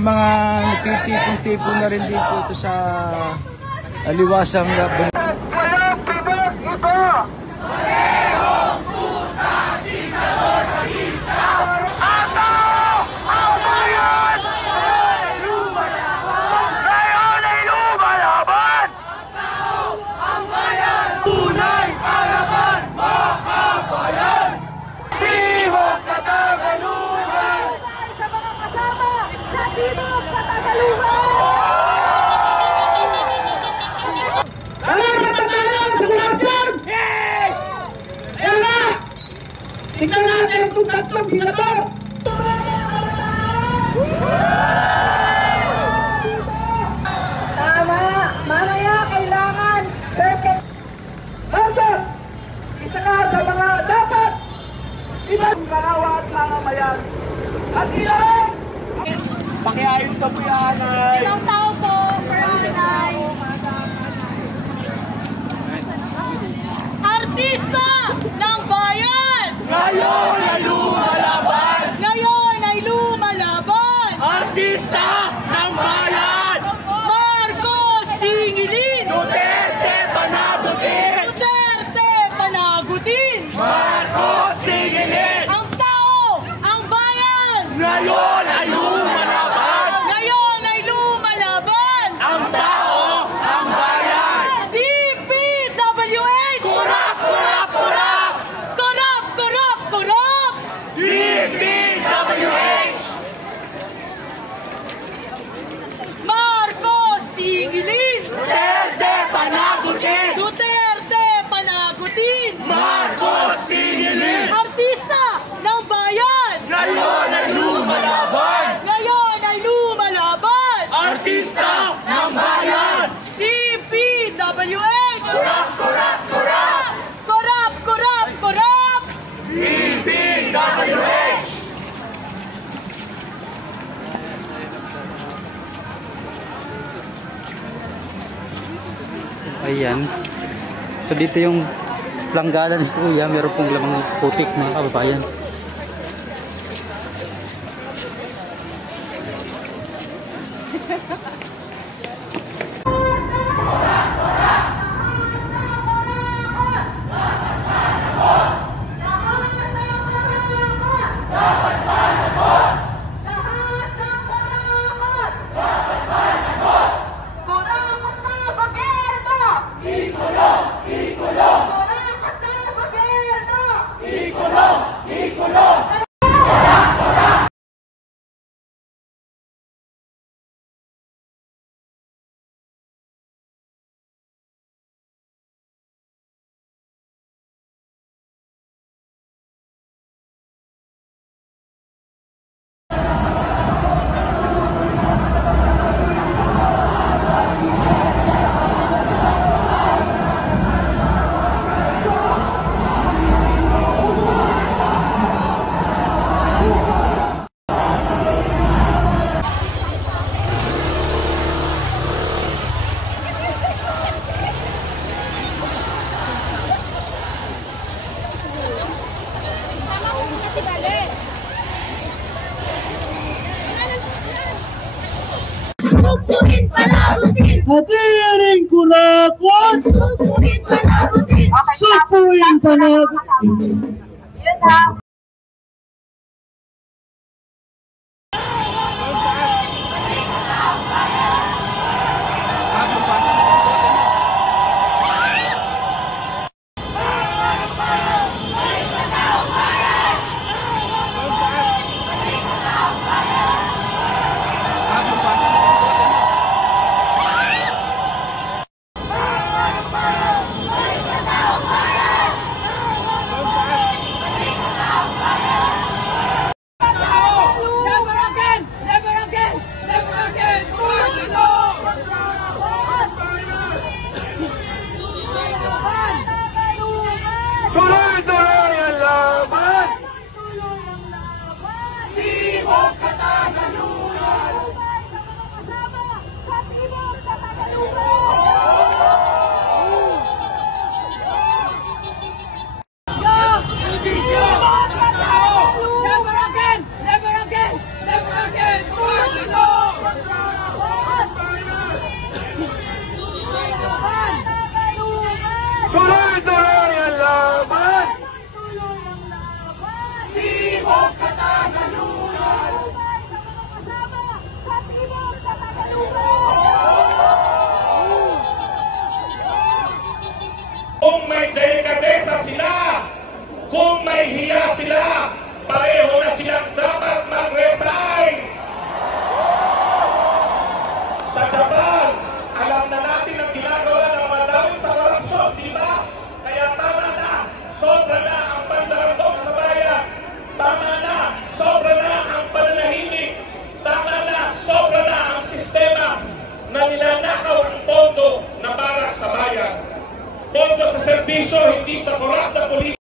may mga nagtitipon-tipon na rin dito sa aliwasang Walang pinag-iba! Parehong puta, diktator, rasista! Ako ang bayan! Ngayon ay lumalaban! Ngayon ay lumalaban! Ako ang bayan! Tunay harapan, makabayan! Tibok na Tagalugan! Sa mga kasama sa Tibok na Tagalugan! Tingnan natin kung tatlong binato! Tama! Mamaya kailangan perfect! Hanggang! Isa ka sa mga dapat! Ibang karawa at mamamayan! At ilan! Pakiayos ka po yan, Anay! Ilang tao po, Anay! Artista ng bayan! Ngayon ay lumalaban! Ngayon ay lumalaban! Artista ng bayan! Marcos Singilin! Duterte panagutin! Duterte panagutin! Marcos Singilin! Ang tao! Ang bayan! Ngayon ay lumalaban! Ngayon ay lumalaban! Ang tao! Ang bayan! DPWH! Kurap! Kurap! Kurap! Kurap! Kurap! Kurap! DPWH! Marcos Singilin! Duterte panagutin! Duterte panagutin! Marcos Singilin! Artista ng bayan! Ngayon ay lumalaban! Ngayon ay lumalaban! Artista ng bayan! DPWH! Kurap! Kurap! Kurap! Kurap! Kurap! Kurap! DPWH! Ayan. So dito yung langgalan si Kuya, meron pong lamang putik mga kababayan. Hadiring kurakot, supuin panagutin. alkadesa sila. Kung may hiya sila, pareho na silang dapat mag-resign. Sa Japan, alam na natin ang ginagawa ng mga dawit sa korupsyon, di ba? Kaya tama na, sobra na ang pandarambok sa bayan. Tama na, sobra na ang pananahimik. Tama na, sobra na ang sistema na nilanakaw ang pondo na para sa bayan. Pondo sa serbisyo, hindi sa korap na politika.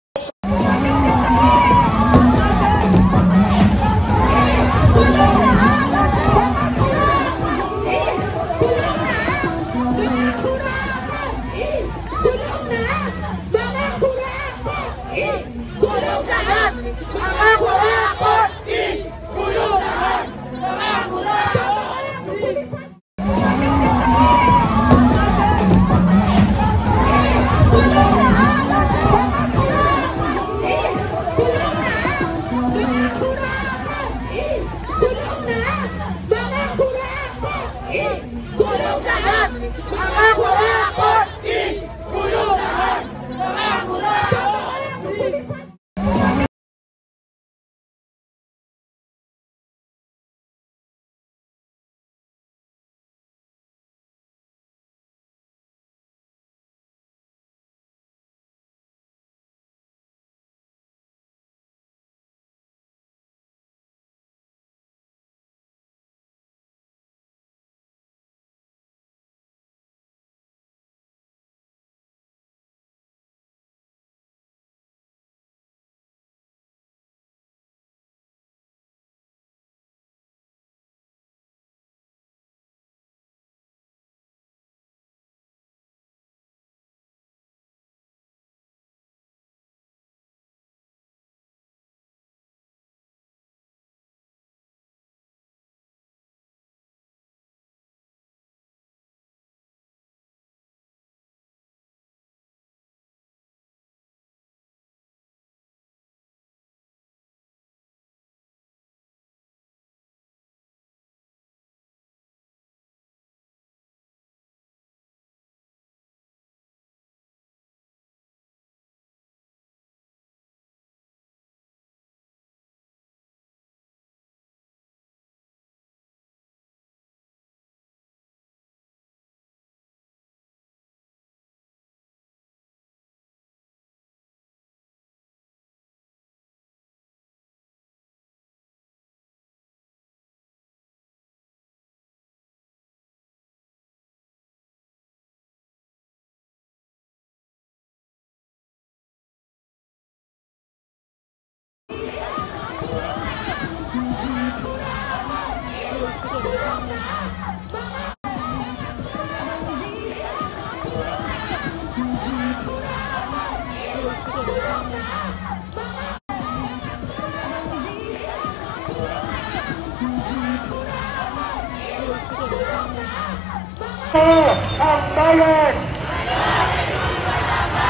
Ang bayan!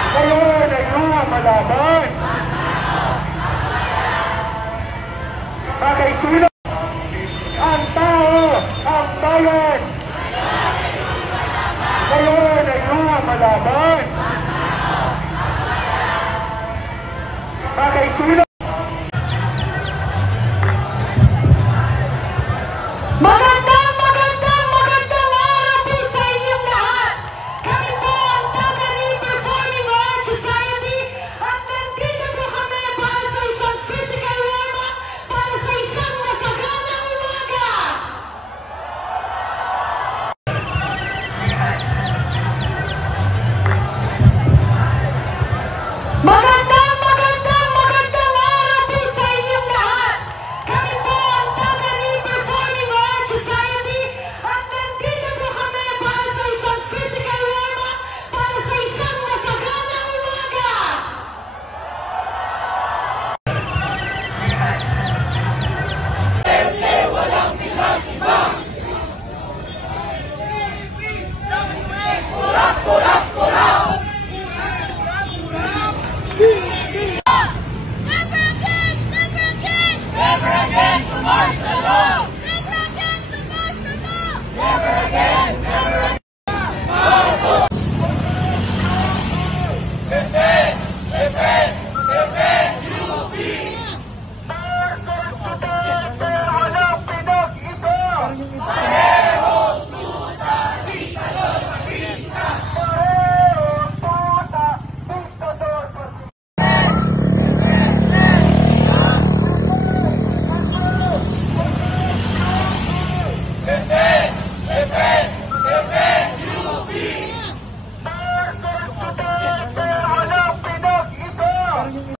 Ngayon ay lumalaban! Pakaisulong! Ang tao! Ang bayan! Ngayon ay lumalaban! Pakaisulong!